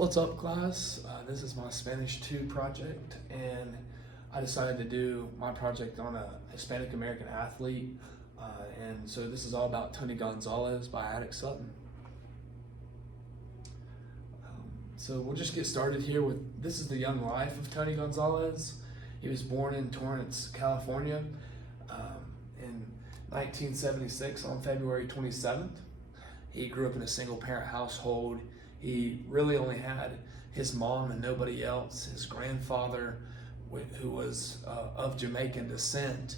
What's up, class? This is my Spanish 2 project, and I decided to do my project on a Hispanic American athlete. And so this is all about Tony Gonzalez by Attic Sutton. So we'll just get started here with, this is the young life of Tony Gonzalez. He was born in Torrance, California in 1976 on February 27th. He grew up in a single parent household. He really only had his mom and nobody else. His grandfather, who was of Jamaican descent,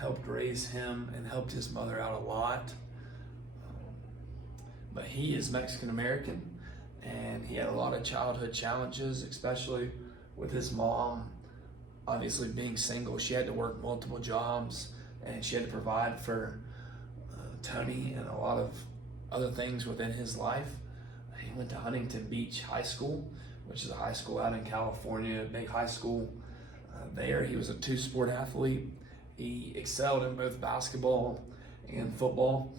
helped raise him and helped his mother out a lot. But he is Mexican American, and he had a lot of childhood challenges, especially with his mom. Obviously, being single, she had to work multiple jobs, and she had to provide for Tony and a lot of other things within his life. He went to Huntington Beach High School, which is a high school out in California, a big high school. There, he was a two-sport athlete. He excelled in both basketball and football,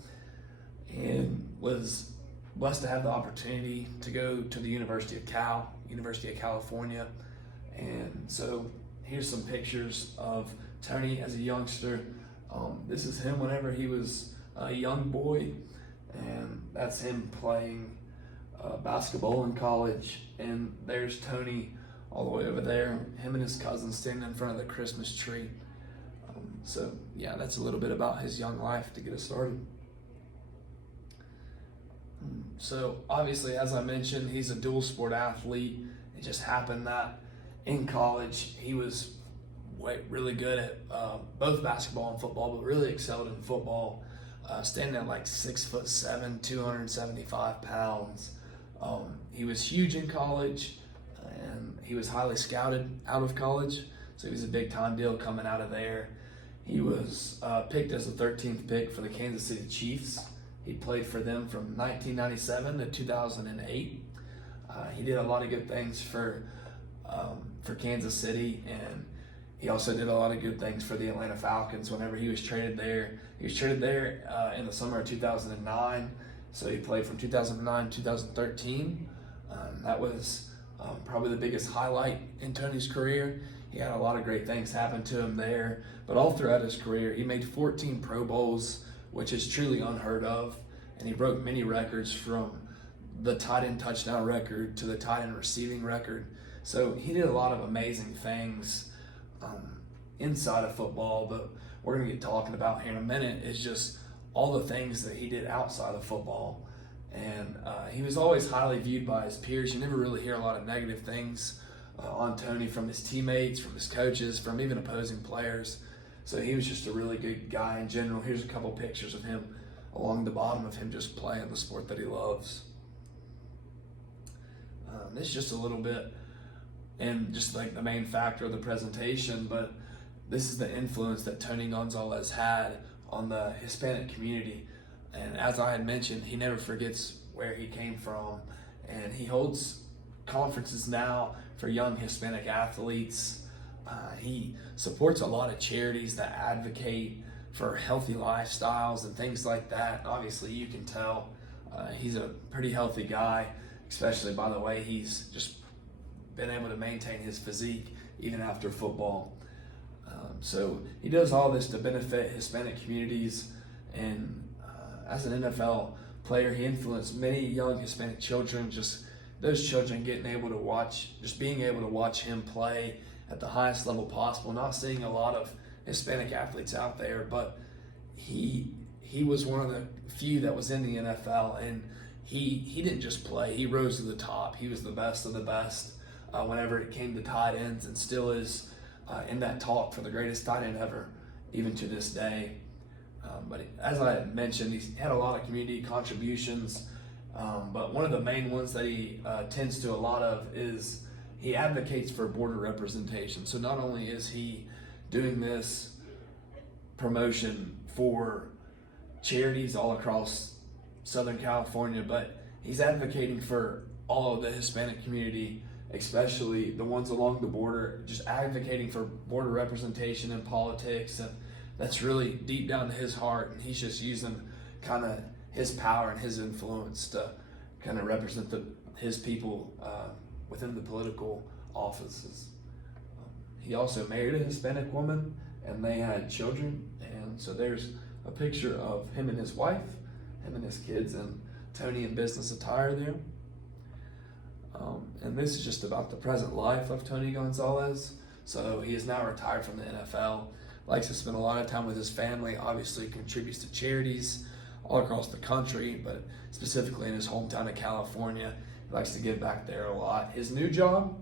and was blessed to have the opportunity to go to the University of California. And so here's some pictures of Tony as a youngster. This is him whenever he was a young boy, and that's him playing basketball in college. And there's Tony all the way over there, him and his cousin standing in front of the Christmas tree. So yeah, that's a little bit about his young life to get us started. So obviously, as I mentioned, he's a dual sport athlete. It just happened that in college he was really good at both basketball and football, but really excelled in football, standing at like 6'7", 275 pounds. He was huge in college, and he was highly scouted out of college, so he was a big time deal coming out of there. He was picked as the 13th pick for the Kansas City Chiefs. He played for them from 1997 to 2008. He did a lot of good things for Kansas City, and he also did a lot of good things for the Atlanta Falcons whenever he was traded there. He was traded there in the summer of 2009, so he played from 2009 to 2013. That was probably the biggest highlight in Tony's career. He had a lot of great things happen to him there, but all throughout his career, he made 14 Pro Bowls, which is truly unheard of, and he broke many records from the tight end touchdown record to the tight end receiving record. So he did a lot of amazing things inside of football, but we're going to get talking about here in a minute is just all the things that he did outside of football. And he was always highly viewed by his peers. You never really hear a lot of negative things on Tony from his teammates, from his coaches, from even opposing players. So he was just a really good guy in general. Here's a couple pictures of him along the bottom of him just playing the sport that he loves. This is just a little bit, and just like the main factor of the presentation, but this is the influence that Tony Gonzalez had on the Hispanic community. And as I had mentioned, he never forgets where he came from, and he holds conferences now for young Hispanic athletes. He supports a lot of charities that advocate for healthy lifestyles and things like that. Obviously, you can tell he's a pretty healthy guy, especially by the way he's just been able to maintain his physique even after football. So he does all this to benefit Hispanic communities, and as an NFL player, he influenced many young Hispanic children, just those children being able to watch him play at the highest level possible. Not seeing a lot of Hispanic athletes out there, but he was one of the few that was in the NFL, and he didn't just play, he rose to the top. He was the best of the best whenever it came to tight ends, and still is in that talk for the greatest tight end ever, even to this day. But as I had mentioned, he's had a lot of community contributions, but one of the main ones that he tends to a lot of is he advocates for border representation. So not only is he doing this promotion for charities all across Southern California, but he's advocating for all of the Hispanic community, especially the ones along the border, just advocating for border representation in politics. And that's really deep down to his heart, and he's just using kind of his power and his influence to kind of represent his people within the political offices. He also married a Hispanic woman, and they had children. And so there's a picture of him and his wife, him and his kids, and Tony in business attire there. And this is just about the present life of Tony Gonzalez. So he is now retired from the NFL, likes to spend a lot of time with his family, obviously contributes to charities all across the country, but specifically in his hometown of California. He likes to give back there a lot. His new job,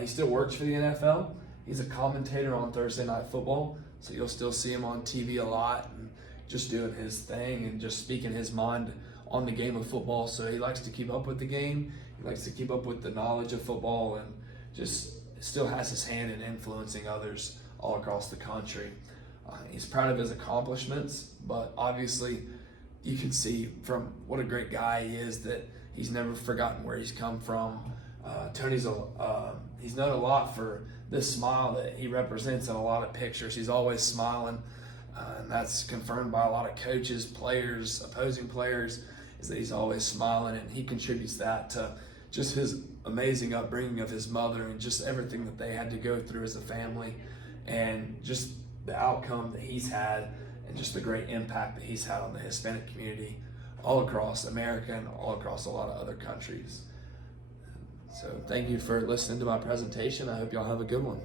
he still works for the NFL. He's a commentator on Thursday Night Football, so you'll still see him on TV a lot and just doing his thing and just speaking his mind on the game of football. So he likes to keep up with the game. He likes to keep up with the knowledge of football and just still has his hand in influencing others all across the country. He's proud of his accomplishments, but obviously you can see from what a great guy he is that he's never forgotten where he's come from. Tony's he's known a lot for this smile that he represents in a lot of pictures. He's always smiling, and that's confirmed by a lot of coaches, players, opposing players, is that he's always smiling, and he contributes that to just his amazing upbringing of his mother and just everything that they had to go through as a family, and just the outcome that he's had and just the great impact that he's had on the Hispanic community all across America and all across a lot of other countries. So thank you for listening to my presentation. I hope y'all have a good one.